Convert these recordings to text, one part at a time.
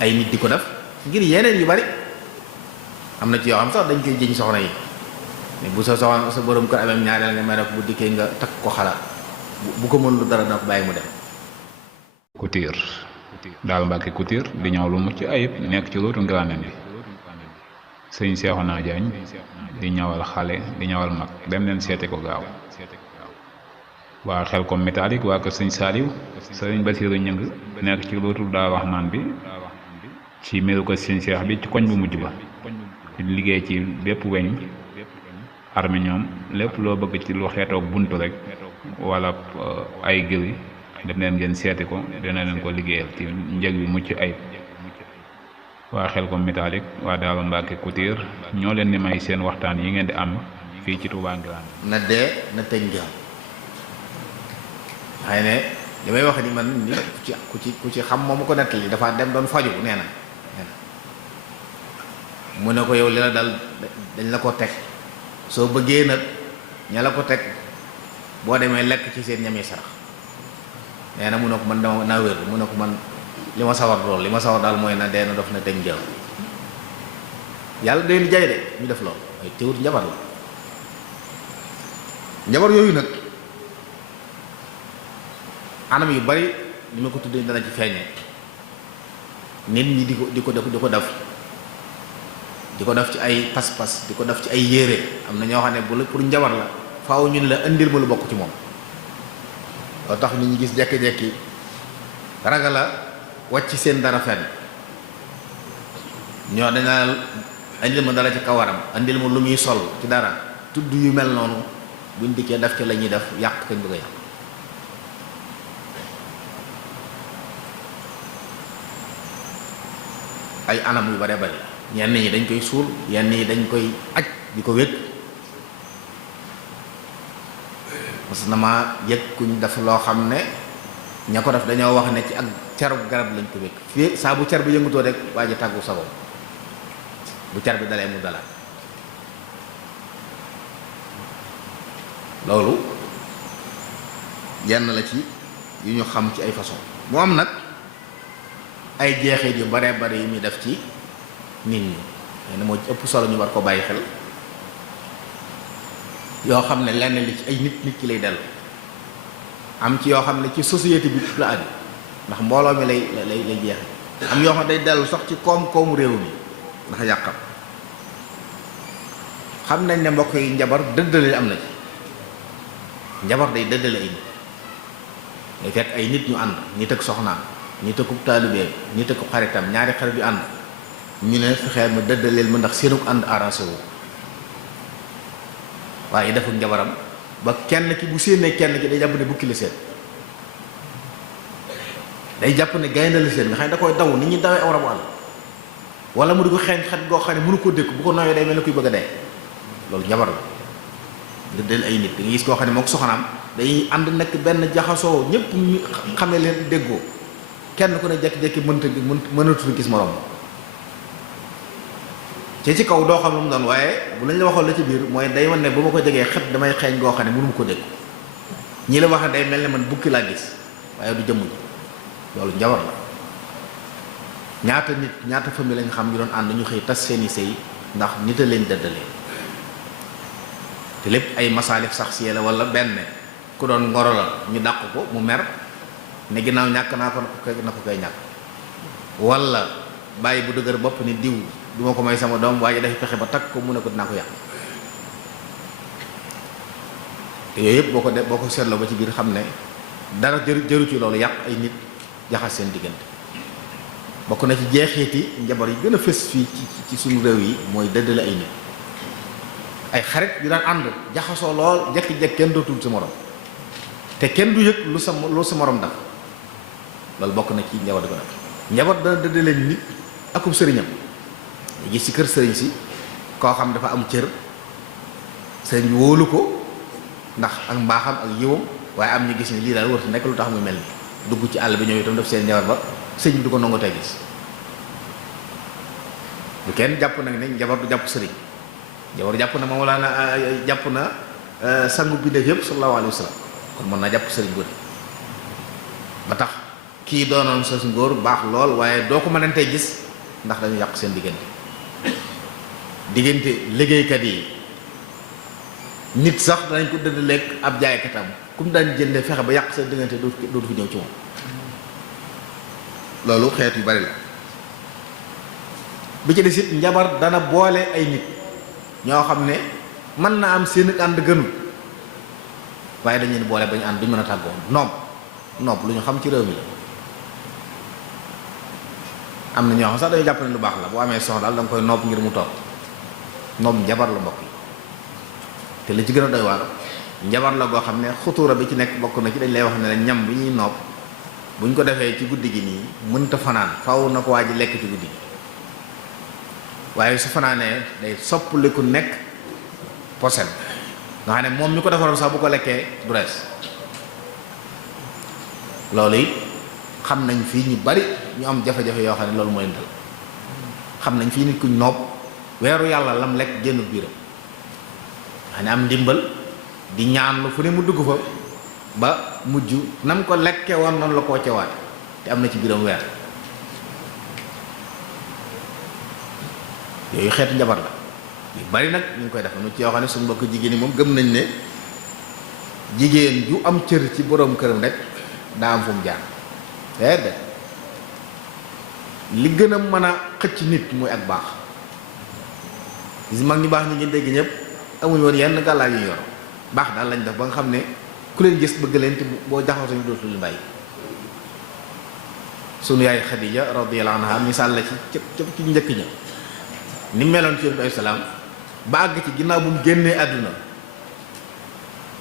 ay nit di ko def ngir yeneen yu bari am na ci yoo xam sax dañ koy jëñ soxna yi mais bu sa soxna sa borom kër amee ñaareel nga may def bu dikkee nga takk ko xalaat bu ko mën lu dara dana ko bàyyi mu dem. Couture daal Mbàkke Couture di ñëw lu mucc ayib nekk ci lootu Ngiraaneen bi sëñ Seexuna Jaañ di ñawal xale di ñawal mag dem leen seete ko gaaw. waa Xelkom métallique waa kër sëñ Saaliw sëriñ Basiiru Ñëng nekk ci lootu daa wax naan bi ci miiru ko sëñ Seex bi ci koñ bu mujj ba di liggéey ci bépp weñ arminium lépp loo bëgg ci lu xeetoog buntu rek wala ay gëri dem leen ngeen seeti ko dina leen ko liggéeyal ci njëg bi mucc ayib. waa Xelkom métallique waa Daaru Mbàkke Couture ñoo leen di may seen waxtaan yi ngeen di am fii ci Touba Ngirane. na dee na tëj ngiraan xëy ne li may wax ni man ni ku ci xam moomu ko nettali dafa dem doon faju nee na mu ne ko yow li la dal dañ la ko teg soo bëggee nag ña la ko teg boo demee lekk ci seen ñami sarax nee na mu ne ko man dama naa wér mu ne ko man li ma sawar lool li ma sawar daal mooy na dee na dof na tëj ngiraan yàlla day ni jay de ñu def loolu ay teewut njabar la njabar yooyu nag anam yu bari ni ma ko tuddee dana ci feeñee nit ñi di ko def ci ay pas-pas di ko def ci ay yére am na ñoo xam ne bu la pour njabar la faaw ñu ne la indil ma lu bokk ci moom loo tax nit ñi gis jekki-jekki ragal a wàcc seen dara fenn ñoo dañaa indil ma dara ci kawaram indil ma lu muy sol ci dara tudd yu mel noonu buñ dikkee def ci la ñuy def yàq kañ bëgg a yàq ay anam yu bare bari la ñenn ñi dañ koy suul yenn ñi dañ koy aj di ko wékk parce que na ma yëg kuñ def loo xam ne ña ko def dañoo wax ne ci ak carub garab lañ ko wékk fii saa bu car bi yëngutoo rek waa ji tàggu sago bu car bi dalee mu dalaat loolu yenn la ci yu ñu xam ci ay façon mu am nag ay jeexit yu bare bare yu muy def ci nit ñi ne moo ci ëpp solo ñu war ko bàyyi xel yoo xam ne lenn li ci ay nit ki lay dellu am ci yoo xam ne ci société bi la aju ndax mbooloo mi lay jeex am yoo xam ne day dellu sax ci koom-koomu réew mi ndax yàqam xam nañ ne mbokk yi njabar dëddale am na ci njabar day dëddale ay nit day fekk ay nit ñu ànd nit ak soxnaam nit ak taalibeem nit ak xaritam ñaari xarit yu ànd ñu ne fexeel ma dëddaleel ma ndax seenu ànd arrangé wu waaye dafa njabaram ba kenn ki bu séenee kenn ki day jàpp ne bukki la seen day jàpp ne gaynde la seen nga xam ne da koy daw nit ñi dawee aw rabu àll wala mu di ko xeeñ xet goo xam ne mënu ko dékk bu ko nooyee day mel ni kuy bëgg a dee loolu njabar la dëddal ay nit da nga gis koo xam ne moo ko soxnaam dañuy ànd nekk benn jaxasoo ñëpp ñu xamee leen déggoo kenn ku ne jékki-jékki mënatul gis morom ci kaw doo xam lu mu doon waaye bu lañ la waxoon la ci biir mooy day wan ne bu ma ko jegee xet damay xeeñ goo xam ne mënu ma ko dégg ñi la wax ne day mel ne man bukki laa gis waaye du jëmm ji loolu njabar la ñaata nit ñaata famille lañ xam ñu doon ànd ñu xëy tas seeni sëy ndax nit a leen dëddalee te lépp ay masaalix sax si la wala benn ku doon ngoro la ñu dàq ko mu mer ne ginnaaw ñàkk naa ko na ko koy ñàkk wala bàyyi bu dëgër bopp ni diw du ma ko may sama doom waaye dafay fexe ba takk ko mu ne ko dinaa ko yàq te yooyu yëpp boo ko seetloo ba ci biir xam ne dara jëru ci loolu yàq ay nit jaxas seen diggante bokk na ci jeexiti njabar yi gën a fës fii ci suñu réew yi mooy dëddale ay nit ay xarit yu daan ànd jaxasoo lool jekki-jekki kenn dootul sa morom te kenn du yëg lu sa morom daf loolu bokk na ci njabar di ko def njabar dana dëddale nit akub sëriñam ñu gis ci kër sëriñ si koo xam dafa am cër sëriñ bi wóolu ko ndax ak mbaaxam ak yiwam waaye am ñu gis ni lii daal warta nekk lu tax mu mel ni dugg ci àll bi ñëw itam def seen njabar ba sëñ bi du ko nangu tey gis bu kenn jàpp nag ne njabar du jàpp sëriñ njabar jàpp na Mawlaana jàpp na sangu bi def yëpp sallallahu alayhi wa sallam kon mën naa jàpp sëriñ bu ba tax kii doonoon sa ngóor baax lool waaye doo ko mënantee gis ndax dañu yàq seen diggante liggéeykat yi nit sax danañ ko dënd lekk ab jaaykatam ku mu daan jënde fexe ba yàq seen diggante dootu fi ñëw ci moom loolu xeet yu bari la bi ci des it njabar dana boole ay nit ñoo xam ne mën na am seen ànd gënul waaye dañu leen boole ba ñu ànd duñ mën a tàggoo nopp lu ñu xam ci réew mi la am na ñoo xam sax dañu jàpp ne lu baax la boo amee soxla daal da nga koy nopp ngir mu toog nopp njabar la mbokk yi te li ci gën a doy waar njabar la goo xam ne xutuura bi ci nekk bokk na ci dañ lay wax ne la ñam bi ñuy nopp buñ ko defee ci guddi gi nii mënta fanaan faw na ko waa ji lekk ci guddi gi waaye su fanaanee day soppaliku nekk posen nga xam ne moom mi ko defaroon sax bu ko lekkee du rees loolu it xam nañ fii ñu bari ñu am jafe-jafe yoo xam ne loolu mooy dal xam nañ fii nit kuñ nopp weeru yàlla lam lekk génn biiram xam ne am ndimbal di ñaan lu fu ne mu dugg fa ba mujj nam ko lekke woon noonu la koo cewaat te am na ci biiram weer yooyu xeetu njabar la yu bari nag ñu ngi koy def nu ci yoo xam ne suñu mbokk jigéen ñi moom gëm nañ ne jigéen ju am cër ci boroom këram rek daa am fu mu jaar déedéet li gën a mën a xëcc nit mooy ak baax gis mag ñu baax ñi ngeen dégg ñëpp amuñ woon yenn gàllaay yu yor baax daal lañ def ba nga xam ne ku leen gis bëgg leen te boo jaxasoo ñu dootul leen bàyyi sunu yaay Xadija radiyallahu anha misaal la ci njëkk ña ni meloon ci Yonent bi salaam ba àgg ci ginnaaw bu mu génnee àdduna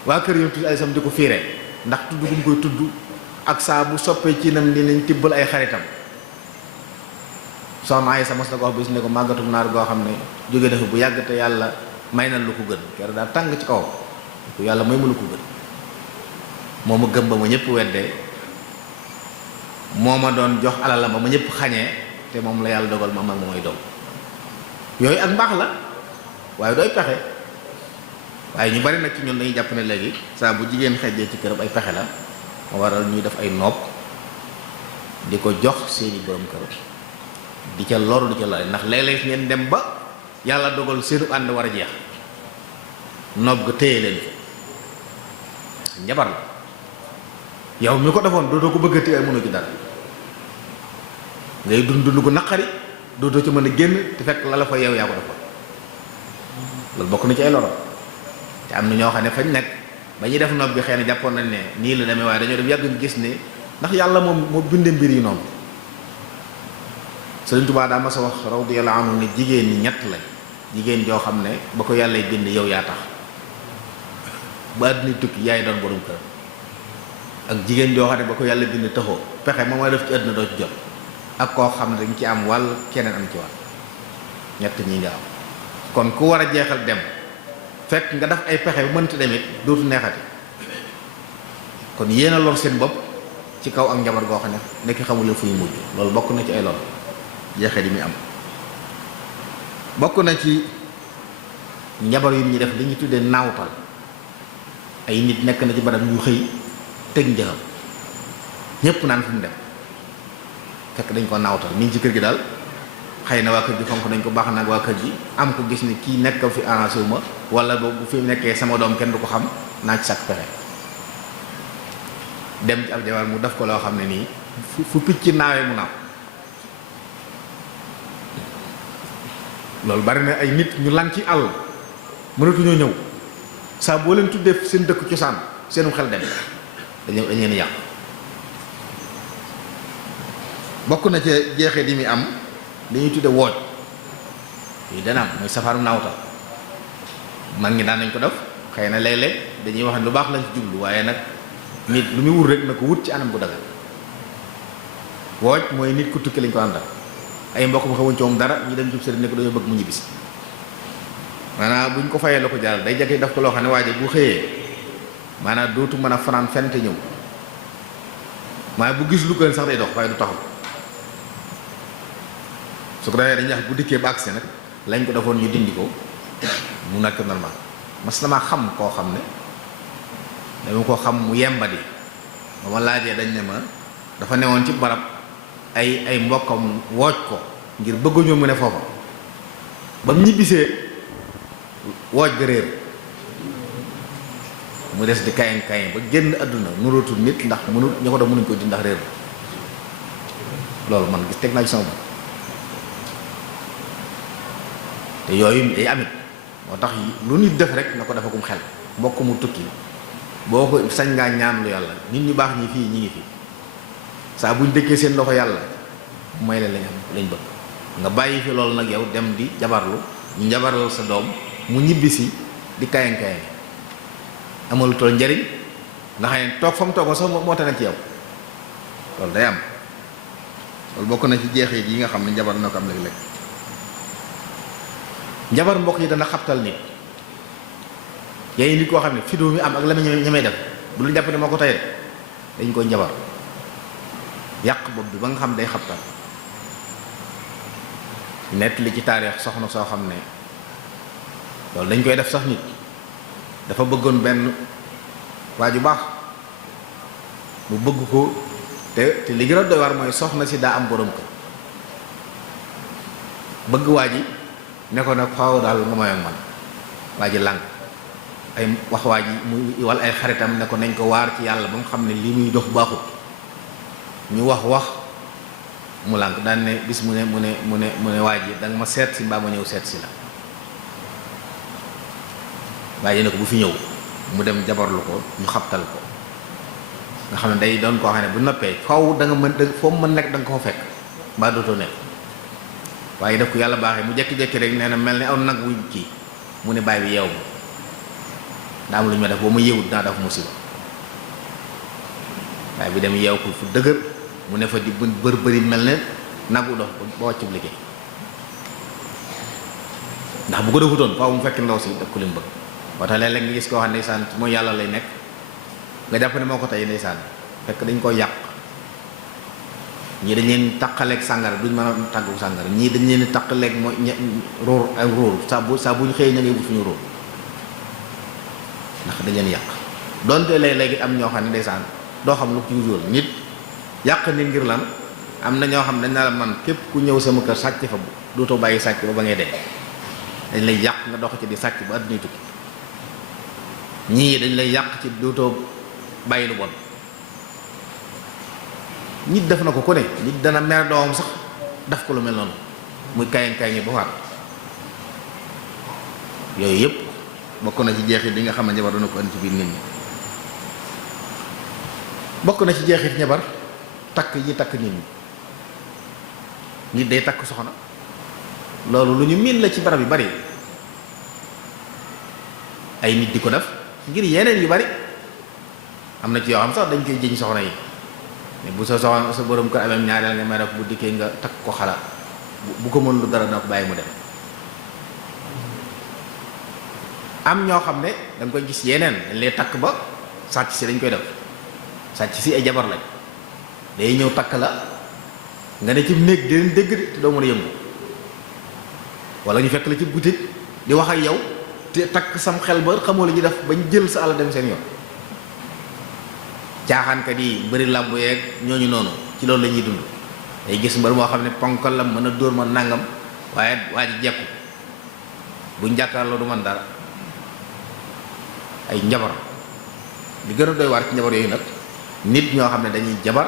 waa kër Yonent bi alayhi salaam di ko fiire ndax tudd gu mu koy tudd ak saa bu soppee ci nam ni nañ tibbal ay xaritam soxna Aysa mas na ko wax bis ne ko màggatum naar goo xam ne jóge dafa bu yàgg te yàlla may na lu ko gën keroog daal tàng ci kaw ko yàlla may ma lu ko gën moo ma gëm ba ma ñëpp weddee moo ma doon jox alalam ba ma ñëpp xañee te moom la yàlla dogal ma mag ma may doom yooyu ak mbaax la waaye dooy pexe waaye ñu bari nag ci ñun dañuy jàpp ne léegi saa bu jigéen xejjee ci këram ay pexe la moo waral ñuy def ay nopp di ko jox seeni borom kër di ca loru di ca lore ndax léeg-léeg ngeen dem ba yàlla dogal seenu ànd war a jeex nopp ga téye leen ko njabar la yow mi ko defoon dootoo ko bëggati ay mënoo ci dara ngay dund dund ko naqari dootoo ci mën a génn te fekk la la fa yow yaa ko defoon loolu bokk na ci ay loro te am na ñoo xam ne fañ nekk ba ñuy def nopp bi xëy na jàppoon nañ ne nii la demee waaye dañoo def yàgg ñu gis ne ndax yàlla moom moo bindee mbir yi noonu Sëriñ Tuubaa daa ma sa wax radiyallahu anhu ne jigéen ñi ñett lañ jigéen joo xam ne ba ko yàlla bind yow yaa tax ba àdduna tukki yaay doon borom kër ak jigéen joo xam ne ba ko yàlla bind taxoo pexe moom ma def ci àdduna doo ci jot ak koo xam ne dañ ci am wàll keneen am ci wàll ñett ñi nga am kon ku war a jeexal dem fekk nga def ay pexe bu mënta demit dootu neexati kon yéen a lor seen bopp ci kaw ak njabar goo xam ne nekk xamul fuy mujj loolu bokk na ci ay lor jeexee di muy am bokk na ci njabar yu ñuy def li ñu tuddee naawtal ay nit nekk na ci barab ñu xëy teg njëxam ñépp naan fu mu dem fekk dañ ko naawtal mi ngi ci kër gi daal xëy na waa kër gi fonk nañ ko baax nag waa kër gi am ko gis ni kii nekkal fi arrangé wu ma wala boobu bu fi nekkee sama doom kenn du ko xam naa ci sàkk pexe dem ci ab jabar mu def ko loo xam ne nii fu picc naawee mu naaw loolu bari na ay nit ñu lan ci àll mënatuñoo ñëw saa boo leen tuddee seen dëkk cosaan seenu xel dem dañ leen yàq bokk na ca jeexee di muy am li ñuy tudde wooj yi dana am mooy safaaru naawtal mag ñi daan nañ ko def xëy na léeg-léeg dañuy wax ne lu baax lañ ci jublu waaye nag nit lu muy wut rek na ko wut ci anam gu dagal wooj mooy nit ku tukki lañ ko àndal ay mbokk mu xawuñ ci moom dara ñu dem jub sëriñ ne ko dañoo bëgg mu ñibbisi maanaam buñ ko fayee la ko jaral day jege daf ko loo xam ne waaye bu xëyee maanaam dootu mën a fanaan fenn te ñëw maanaam bu gis lu gën sax day dox waaye du taxaw su ko defee dañuy wax bu dikkee ba agsi nag lañ ko defoon ñu dindi ko mu nekk normal mas na maa xam koo xam ne dama ko xam mu yembadi ba ma laajee dañ ne ma dafa newoon ci barab ay mbokkam wooj ko ngir bëgguñu mu ne foofa ba mu ñibbisee wooj ga réer mu des di kayin kayin ba génn àdduna nurootul nit ndax mënu ñu ko doon mënuñ ko di ndax réer loolu man gis teg naa ci sama bopp te yooyu day amit moo tax lu nit def rek na ko defagum xel mbokk mu tukki boo ko sañ ngaa ñaan lu yàlla nit ñu baax ñi fii ñi ngi fi saa buñ dëkkee seen loxo yàlla may la lañ am lañ bëgg nga bàyyi fi loolu nag yow dem di jabarlu ñu jabarlal sa doom mu ñibbisi di kayan kayan amalu tool njariñ ndax ne toog fa mu toogoon sax moo tax na ci yow loolu day am loolu bokk na ci jeexit yi nga xam ne njabar na ko am léeg-léeg njabar mbokk yi dana xabtal nit yaay nit koo xam ne fidoo mi am ak la ma ñemee def bu lu jàpp ne moo ko tey dañ koy njabar yàq bopp bi ba nga xam day xabtal nett li ci taarix soxna soo xam ne loolu dañ koy def sax nit dafa bëggoon benn waa ju baax mu bëgg ko te li gën a doy war mooy soxna si daa am borom ko bëgg waa ji ne ko nag faaw daal nga may ak man waa ji làng ay wax waa ji mu wal ay xaritam ne ko nañ ko waar ci yàlla ba mu xam ne li muy dox baaxut ñu wax mu làng daan ne bis mu ne waa ji danga ma seet si mbaa ma ñëw seet si la waa ji ne ko bu fi ñëw mu dem jabarlu ko ñu xabtal ko nga xam ne day doon koo xam ne bu noppee faw da nga mën foo mën nekk da nga ko fa fekk mbaa dootoo nekk waaye def ko yàlla baaxee mu jekki-jekki rek nee na mel ni aw nag wuñ kii mu ne baay bi yeew ma daa am lu ñu ma def boo ma yeewut dinaa def musiba baay bi dem yeew ko fu dëgër mu ne fa di bëri mel ne nagu dox ba wàccub liggéey ndax bu ko defutoon faaw mu fekk ndaw si def ko li mu bëgg moo tax léeg-léeg nga gis koo xam ne ndeysaan mooy yàlla lay nekk nga jàpp ne moo ko tey ndeysaan fekk dañ koy yàq ñii dañ leen taqaleeg sàngara duñ mën a tàggu sàngara ñii dañ leen taqaleeg mooy róor ak róor saa bu ñu xëyee ña ngi wut suñu róor ndax dañ leen yàq donte léeg-léegi am ñoo xam ne ndeysaan doo xam lu ci wóor nit yàq nit ngir lan am na ñoo xam ne dañ naa la man képp ku ñëw sama kër sàcc fa dootoo bàyyi sàcc ba ngay dee dañ lay yàq nga dox ci di sàcc ba àdduna tukki ñii dañ lay yàq ci dootoo bàyyi lu bon nit def na ko ku ne nit dana mer doomam sax daf ko lu mel noonu muy kayan ba faat yooyu yëpp bokk na ci jeexit li nga xam ne njabar dana ko andi ci biir nit ñi bokk na ci jeexit njabar takk yi takk nit ñi nit day takk soxna loolu lu ñu miin la ci barab yu bari ay nit di ko def ngir yeneen yu bari am na ci yoo xam sax dañ koy jëñ soxna yi bu sa soxna sa borom kër amee ñaareel nga may def bu dikkee nga takk ko xalaat bu ko mën lu dara dana ko bàyyi mu dem am ñoo xam ne danga koy gis yeneen dañ lay takk ba sàcc si dañ koy def sàcc si ay jabar lañ day ñëw takk la nga ne ci néeg di leen dégg de te doo mën a yëngu wala ñu fekk la ci boutique di wax ak yow te takk sam xel ba xamoo la ñuy def bañ jël sa àll dem seen yoon caaxaankat yi bëri làmb yeeg ñooñu noonu ci loolu la ñuy dund day gis mbër moo xam ne ponkal la mën a dóor ma nangam waaye waa ji jekku buñ jàkkaarloo du man dara ay njabar li gën a doy waar ci njabar yooyu nag nit ñoo xam ne dañuy jabar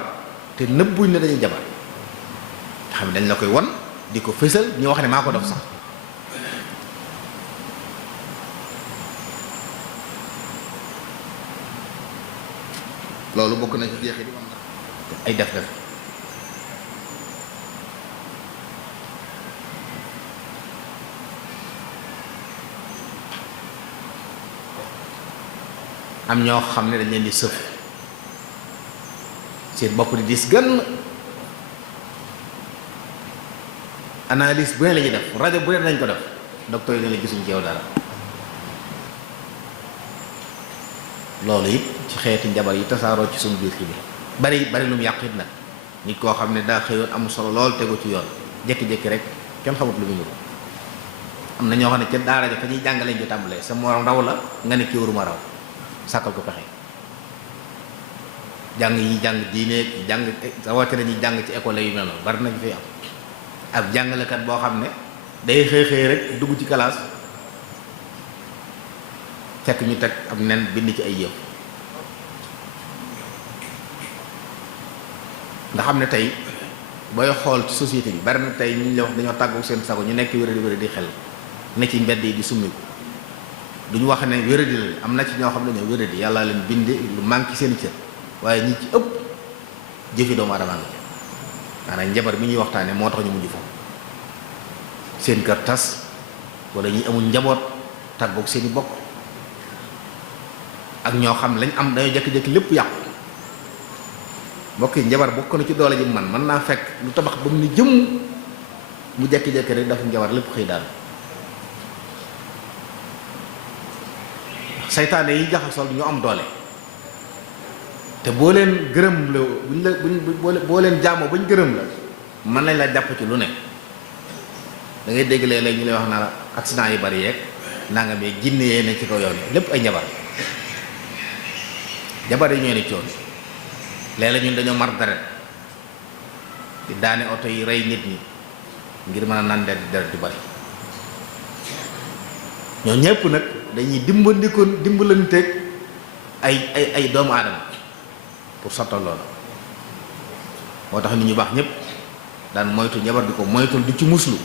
te nëbbuñ ne dañuy jabar nga xam ne dañ la koy won di ko fësal ñu wax ne maa ko def sax loolu bokk na ci jeexit yi ay def am ñoo xam ne dañ leen di sëf seen bopp di diis gën analyse bu ne la ñuy def rajo bu ne dañ ko def docteur yi ne la gisuñ ci yow dara loolu it ci xeeti njabar yi tasaaroo ci suñu biir bi bari lu mu yàq it nag nit koo xam ne daa xëyoon am solo lool tegu ci yoon jékki-jékki rek kenn xamut lu mu nuru am na ñoo xam ne ca daara ja fa ñuy jàngale ñu tàmbalee sa morom raw la nga ne kii waruma raw sàkkal ko pexe jàng yi jàng diine yi jàng rawatina ñi jàng ci école yu mel noonu bari nañ fi am ab jàngalekat boo xam ne day xëy rek dugg ci classe fekk ñu teg ab nen bind ci ay yëpp nga xam ne tey booy xool ci société bi bari na tey ñu la wax dañoo tàggu seen sago ñu nekk wéradi di xel ne ci mbedd yi di summiku duñu wax ne wéradi la am na ci ñoo xam ne ñoo wéradi yàlla leen binde lu manqué seen cër waaye ñi ci ëpp jëfi doomu aadama la maanaam njabar mi ñuy waxtaane moo tax ñu mujj foofu seen kër tas wala ñi amul njaboot tàggoog seen i bokk ak ñoo xam lañ am dañoo jékki-jékki lépp yàqu mbokk yi njabar bokk na ci doole ji man mën naa fekk lu tabax ba mu ni jëm mu jékki-jékki rek dafa njabar lépp xëy daal saytaane yi jaxasoo ñu am doole te boo leen gërëm la buñ la boo leen jaamoo bañ gërëm la mën nañ la jàpp ci lu ne da ngay dégg léeg-léeg ñu lay wax naa la accident yi bari yeeg nanga mee jinne yee ne ci kaw yoon yi lépp ay njabar jabar yi ñoo ne coon léeg-léeg ñun dañoo mar deret di daane oto yi rey nit ñi ngir mën a naan deret di bari ñoo ñëpp nag dañuy dimbalanteeg ay doomu aadama pour sottal loolu moo tax nit ñu baax ñëpp daan moytu njabar di ko moytul di ci muslu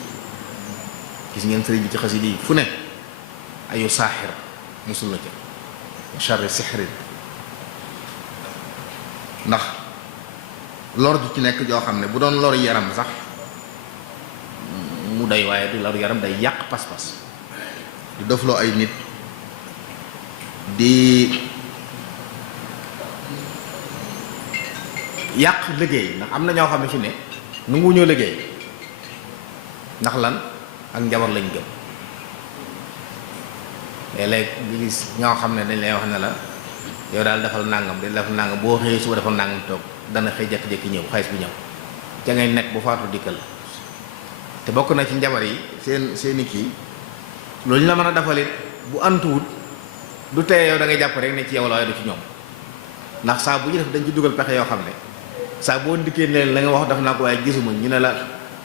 gis ngeen sëriñ bi ci xasida yi fu ne ayu saaxir musul na ca wa sharri sixrin ndax lor ju ci nekk joo xam ne bu doon lor yaram sax mu doy waaye du lor yaram day yàq pas-pas di dofloo ay nit di yàq liggéey ndax am na ñoo xam ne fi ne nangu ñoo liggéey ndax lan ak njabar lañ gëm léeg-léeg nga gis ñoo xam ne dañ lay wax ne la yow daal defal nangam dañ defal nangam boo xëyee suba defal nangam toog dana xëy jékki-jékki ñëw xaalis bi ñëw ca ngay nekk bu faatu dikkal te bokk na ci njabar yi seeni kii loolu ñu la mën a defalit bu antuwut du teye yow da ngay jàpp rek ne ci yow la waaye du ci ñoom ndax saa bu ñu def dañ ci dugal pexe yoo xam ne saa boo ndikkee ne la nga wax def naa ko waaye gisuma ñu ne la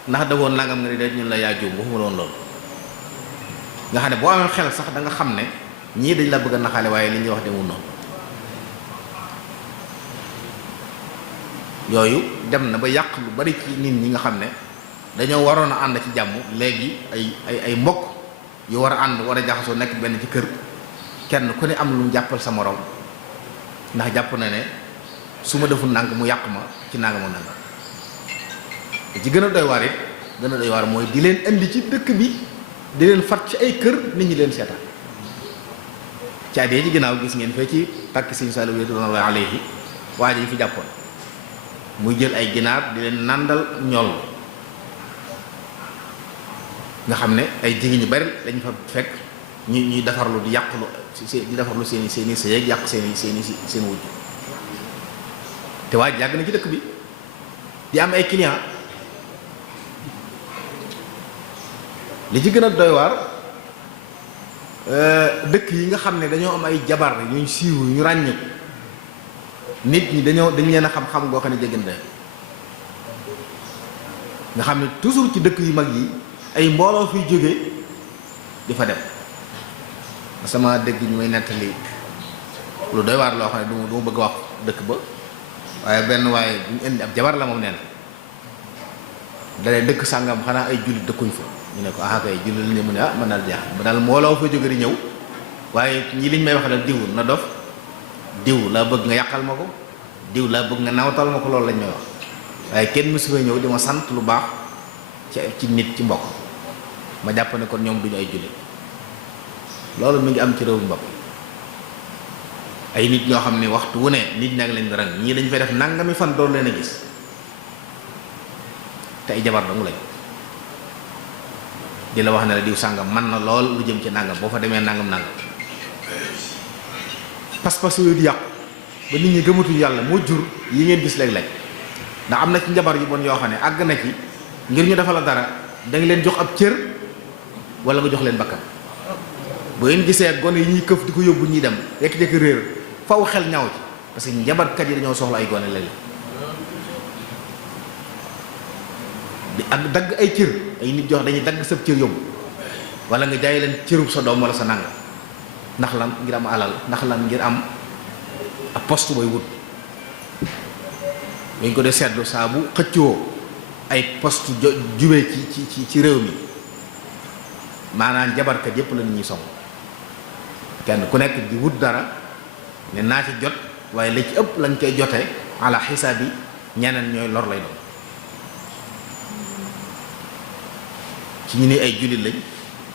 ndax defoon nangam nga ne de ñun la yaa juum waxuma loon loolu nga xam ne boo amee xel sax da nga xam ne ñii dañ la bëgg a naxaale waaye li ñuy wax demul noonu yooyu dem na ba yàq lu bari ci nit ñi nga xam ne dañoo waroon a ànd ci jàmm léegi ay mbokk yu war a ànd war a jaxasoo nekk benn ci kër kenn ku ne am lu mu jàppal sa morom ndax jàpp na ne su ma deful nàng mu yàq ma ci nàng mu nàng te ci gën a doy waar it gën a doy waar mooy di leen indi ci dëkk bi di leen fat ci ay kër nit ñi leen seetaan ci adee ci ginnaaw gis ngeen fee ci tàkk Sëñ Saliou ridwanullahi alayhi waa ji fi jàppoon muy jël ay ginaar di leen nàndal ñool nga xam ne ay jigéen ñu bari lañ fa fekk ñuy defarlu di yàqlu di defarlu seen i sëy yàq seen wujj te waa ji yàgg na ci dëkk bi di am ay client li ci gën a doy waar dëkk yi nga xam ne dañoo am ay jabar ñu siiw ñu ràññeeku nit ñi dañ leen a xam-xam goo xam ne jéggan nga xam ne toujours ci dëkk yu mag yi ay mbooloo fiy jóge di fa dem sama dégg ñu may nettali lu doy waar loo xam ne du ma bëgg wax dëkk ba waaye benn waaye bu ñu indi ab jabar la moom nee na dalee dëkk sàngam xanaa ay jullit dëkkuñ fa ñu ne ko ah kay jullit la ne mu ne ah man daal jaax ba daal mbooloo fa jóge di ñëw waaye ñi liñ may wax daal diw na dof diw laa bëgg nga yàqal ma ko diw laa bëgg nga nawtal ma ko loolu lañ may wax waaye kenn mësu fa ñëw di ma sant lu baax ci nit ci mbokk ma jàpp ne kon ñoom duñu ay jullit loolu mi ngi am ci réew mbokk ay nit ñoo xam ne waxtu wu ne nit ñaa ngi leen di rang ñii dañu fay def nangami fan doon leen a gis te ay jabar dong lañ di la wax ne la diw sàngam man na lool lu jëm ci nangam boo fa demee nangam pas-pas yooyu di yàqu ba nit ñi gëmatuñu yàlla moo jur yi ngeen gis léeg-léeg ndax am na ci njabar yu bon yoo xam ne àgg na ci ngir ñu defal la dara da nga leen jox ab cër wala nga jox leen bakkan bu ngeen gisee gone yi ñuy këf di ko yóbbu ñuy dem jékki-jékki réer faw xel ñaw ci parce que njabarkat yi dañoo soxla ay gone léeg-léeg di ak dagg ay cër ay nit jox dañuy dagg sab cër yóbbu wala nga jaay leen cërub sa doom wala sa nanga ndax lan ngir am alal ndax lan ngir am ab poste booy wut dañ ko dee seetlu saa bu xëccoo ay poste jubee ci réew mi maanaam jabarkat yépp la nit ñuy song kenn ku nekk di wut dara ne naa ci jot waaye la ci ëpp lañ koy jotee ala xisaab yi ñeneen ñooy lor lay doon ci ñu ni ay jullit lañ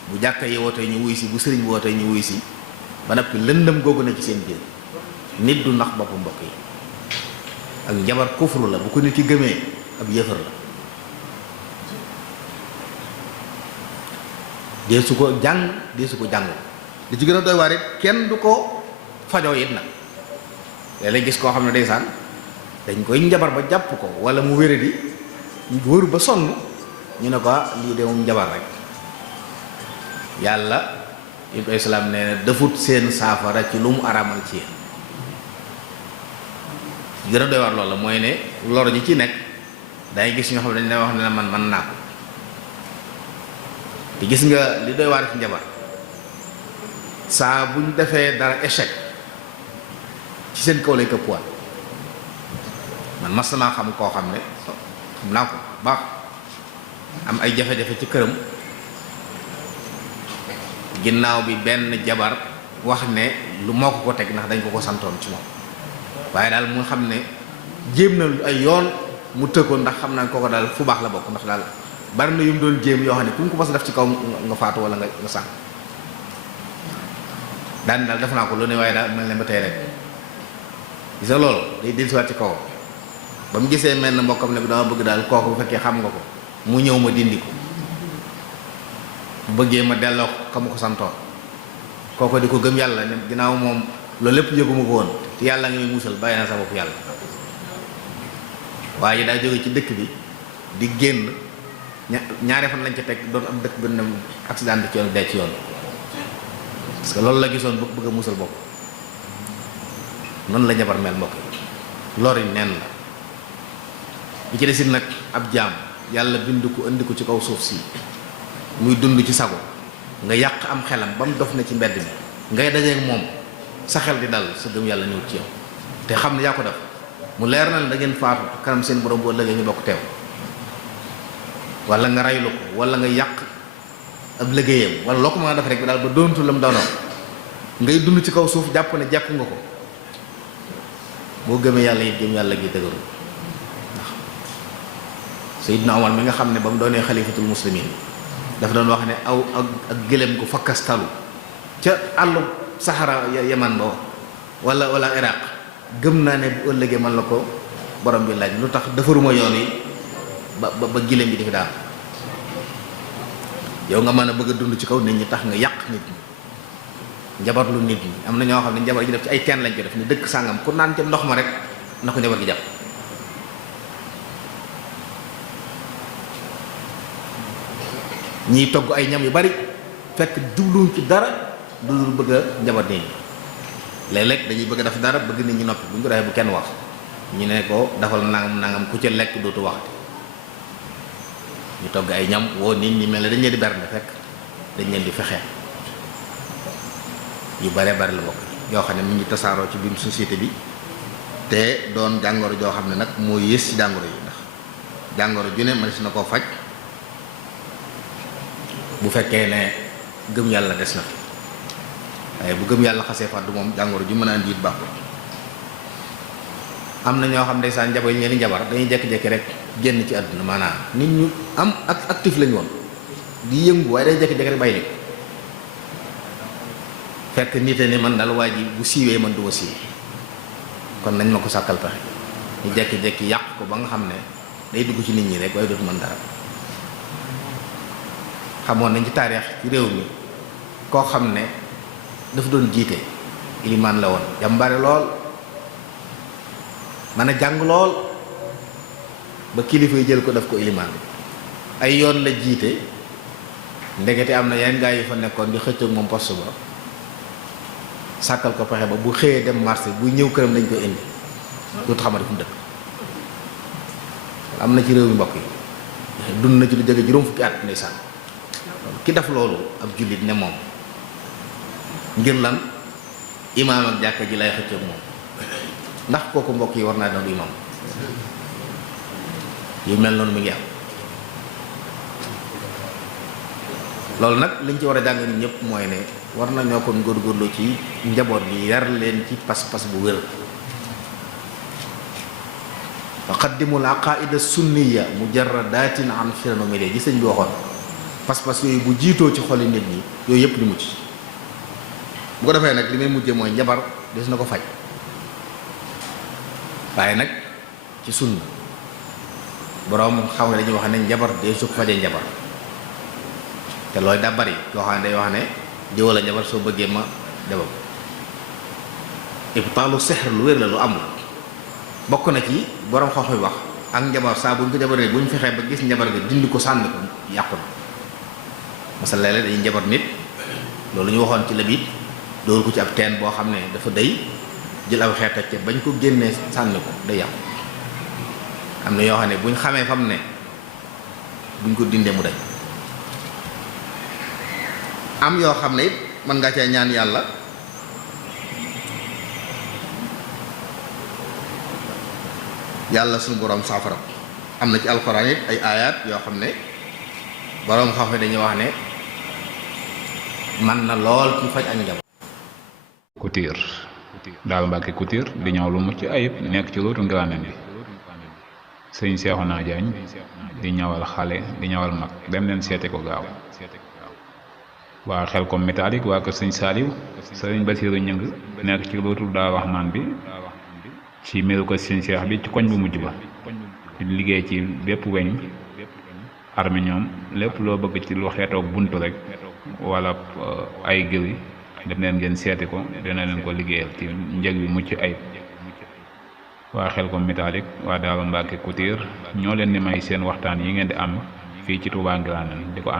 bu jàkka yi wootee ñu wuy si bu sëriñ wootee ñu wuy si ba noppi lëndëm googu na ci seen biir nit du nax boppu mbokk yi ak njabar kufru la bu ko nit ki gëmee ab yëfër la dee su ko jàng dee su ko jàng li ci gën a doy waar it kenn du ko fajoo it nag léeg-léeg gis koo xam ne ndeysaan dañ koy njabar ba jàpp ko wala mu wére di wër ba sonn ñu ne ko lii de moom njabar rek yàlla ibnu islaam nee na defut seen saafara ci lu mu araamal ci yéen gën a doy waar loolu la mooy ne lor ji ci nekk day gis ñoo xam ne dañ lay wax ne la man naa ko te gis nga li doy waar ci njabar saa buñ defee dara échec ci seen kaw lay këppuwaat man mas naa xam koo xam ne xam naa ko baax am ay jafe-jafe ci këram ginnaaw bi benn jabar wax ne lu moo ko teg ndax dañ ko santoon ci moom waaye daal mu xam ne jéem na ay yoon mu tëkkoon ndax xam naa kooko daal fu baax la bokk ndax daal bari na yu mu doon jéem yoo xam ne ku mu ko mas def ci kaw nga faatu wala nga sànq daan daal def naa ko lu ne waaye daal mel ne ba tey rek gis nga loolu day dellusiwaat ci kaw ba mu gisee mel ne mbokkam ne bi dama bëgg daal kooku bu fekkee xam nga ko mu ñëw ma dindi ko bu bëggee ma delloo ko mu ko santoon kooko di ko gëm yàlla ne ginnaaw moom loolu lépp yëguma ko woon te yàlla nga muy musal bàyyi na sa bopp yàlla waaye daa jóge ci dëkk bi di génn ñaari fan lañ ca teg doon am dëkk benn accident ci yoon dee ci yoon parce que loolu la gisoon bëgg a musal bopp noonu la jabar mel mbokk yi lori neen la bi ci desit nag ab jaam yàlla bind ko indi ko ci kaw suuf si muy dund ci sago nga yàq am xelam ba mu dof na ci mbedd mi ngay dajeek moom sa xel di dal sa gëm yàlla ñëw ci yow te xam ne yaa ko def mu leer na da ngeen faatu kanam seen borom boo ëllëgee ñu bokk teew wala nga raylu ko wala nga yàq ab liggéeyam wala loo ko mën a def rek daal ba doontu lam doonoon ngay dund ci kaw suuf jàpp ne jàpp nga ko boo gëmee yàlla it gëm yàlla gi dëgëru ndax Seydina Omar mi nga xam ne ba mu doonee xalifatul muslimin dafa doon wax ne aw ak gëléem ko fakkastalu ca àllu Sahara Yaman ba wala Iraq gëm naa ne bu ëllëgee man la ko borom bi laaj lu tax defaruma yoon yi ba gëléem bi di fi daal yow nga mën a bëgg a dund ci kaw nit ñi tax nga yàq nit ñi njabar lu nit ñi am na ñoo xam ne njabar ji def ci ay teen lañ ko def ni dëkk sàngam ku naan ca ndox ma rek na ko njabar gi jàpp ñiy togg ay ñam yu bari fekk jubluñ ci dara du bëgg a njabar nit ñi léeg-léeg dañuy bëgg a def dara bëgg nit ñi noppi bu ñu ko defee bu kenn wax ñu ne ko dafal nangam ku ca lekk dootu waxati ñu togg ay ñam woo nit ñi mel ne dañ leen di bernde fekk dañ leen di fexe yu bare bari la bokk yoo xam ne mi ngi tasaaroo ci biir société bi te doon jàngoro joo xam ne nag moo yées ci jàngoro yi ndax jàngoro ju ne mënees na koo faj bu fekkee ne gëm yàlla des na fi waaye bu gëm yàlla xasee fàddu moom jàngoro ju mën a andi it baaxul am na ñoo xam ne saa njabar yi ñeeni njabar dañuy jékki-jékki rek génn ci àdduna maanaam nit ñu am ak actif lañu woon di yëngu waaye day jékki-jékki rek bàyyi fekk nit ne man daal waa ji bu siiwee man du ma siiw kon nañ ma ko sàkkal pexe ñu jékki-jékki yàq ko ba nga xam ne day dugg ci nit ñi rek waaye dootu mën dara xamoon nañ ci taarix ci réew mi koo xam ne dafa doon jiite ilimaan la woon jàmbaare lool mën a jàng lool ba kilifa yi jël ko def ko ilimaan ay yoon la jiite ndekete am na yenn gaa yi fa nekkoon di xëccoog moom poste ba sàkkal ko pexe ba bu xëyee dem marché bu ñëw këram dañ ko indi dootu xamati fu mu dëkk. am na ci réew mi mbokk yi dund na ci lu jege juróom fukki at ndeysaan ki def loolu ab jullit ne moom ngir lan imaam ak jàkka ji lay xëcc ak moom ndax kooku mbokk yi war naa doon imaam yu mel noonu mi ngi am. loolu nag liñ ci war a jàng ni ñëpp mooy ne war nañoo kon góorgóorlu ci njaboot gi yar leen ci pas-pas bu wér. wa qaddimul aqaida sunniya mujarradatin an phénomène gi sëñ bi waxoon pas-pas yooyu bu jiitoo ci xoli nit ñi yooyu yëpp di mucc. bu ko defee nag li may mujje mooy njabar des na ko faj waaye nag ci sunna boroom xam nga dañuy wax ne njabar dee su ko fajee njabar te looy daa bari yoo xam ne day wax ne diwa la njabar soo bëggee ma defal ibtaalu sihr lu wér la lu amul bokk na ci borom xam-xam wax ak njabar saa buñ ko jabaree buñ fexee ba gis njabar ga dindi ko sànni ko yàqu na masal léeg-léeg dañuy njabar nit loolu ñu waxoon ci la biit dóor ko ci ab teen boo xam ne dafa day jël aw xeet ca bañ ko génnee sànni ko day yàqu am na yoo xam ne buñ xamee fam ne buñ ko dindee mu dañ am yoo xam ne it mën nga cee ñaan yàlla yàlla suñu borom saafara am na ci alxuraan it ay aayaat yoo xam ne borom xam-xam dañuy wax ne man na lool ci faj ak njaboot. Couture daal Mbàkke Couture di ñëw lu mucc ayib nekk ci lootu Ngiraaneen bi sëñ Seexuna Jaañ di ñawal xale di ñawal mag dem leen seete ko gaaw. waa Xelkom métallique waa kër sëñ Saaliw sëriñ Basiiru Ñëng nekk ci lootu Daaru Rahmaan bi ci miiru ko sëñ Seex bi ci koñ bu mujj ba di liggéey ci bépp weñ arminium lépp loo bëgg ci lu xeetoo buntu rek wala ay gëri dem leen ngeen seeti ko dina leen ko liggéeyal ci njëg bi mucc ayib. waa Xelkom métallique waa Daaru Mbàkke Couture ñoo leen di may seen waxtaan yi ngeen di am fii ci Touba Ngiraaneen di ko